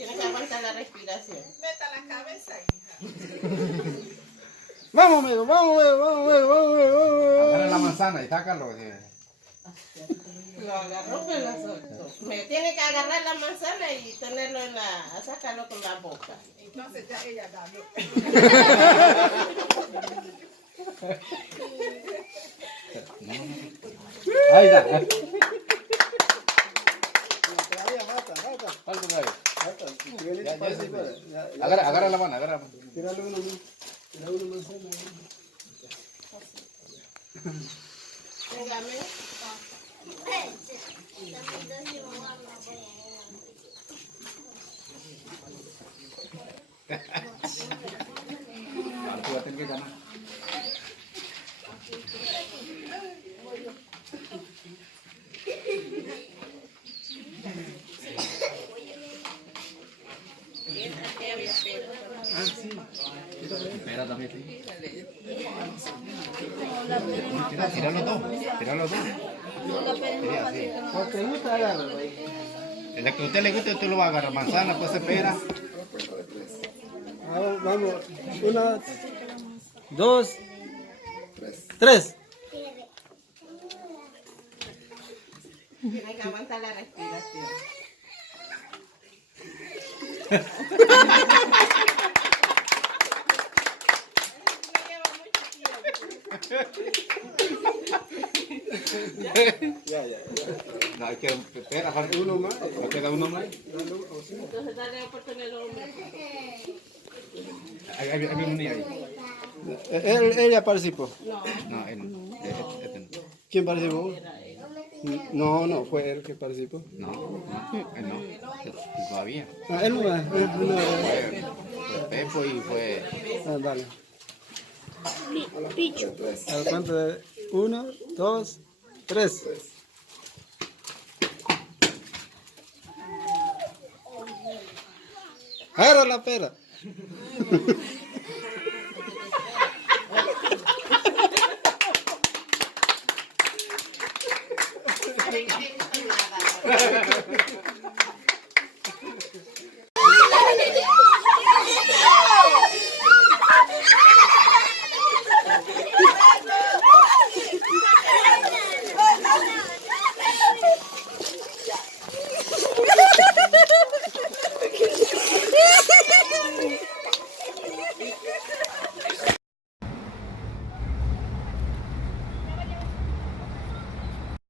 Tienes que aguantar la respiración. Meta la cabeza, hija. Vamos, amigo, vamos, amigo, vamos, amigo, vamos, amigo, vamos, amigo. Agarra la manzana y sácalo. Lo agarró, pero la soltó. Me tiene que agarrar la manzana y tenerlo en la... sacarlo con la boca. Entonces ya ella ganó. Ahí está. Todavía falta. Falta todavía. Miguelito, Ya, pasa sí, fuera. Ya. Agarra la mano, agarra la mano. Tírale uno, tira una manzana. Dígame. Ahora tú vas a tener que ganar. Espera también, sí. Tira los dos. Tira los dos. Tira así. Porque no te agarra, El que a usted le guste, tú lo vas a agarrar. Manzana, pues espera. Vamos, una, dos, tres. Tienes que aguantar la respiración. Ya. No, hay que espera, falta Uno más. ¿No queda uno más? Entonces dale oportunidad al hombre. Hay un niño ahí. Ella participó. No, él no. Este no. ¿Quién participó? No, fue él que participó. No, él no. Todavía. Ah, él no va. Fue Pepo y fue... Dale. A ver, ¿cuánto de? 1, 2, 3. Agarra la pera.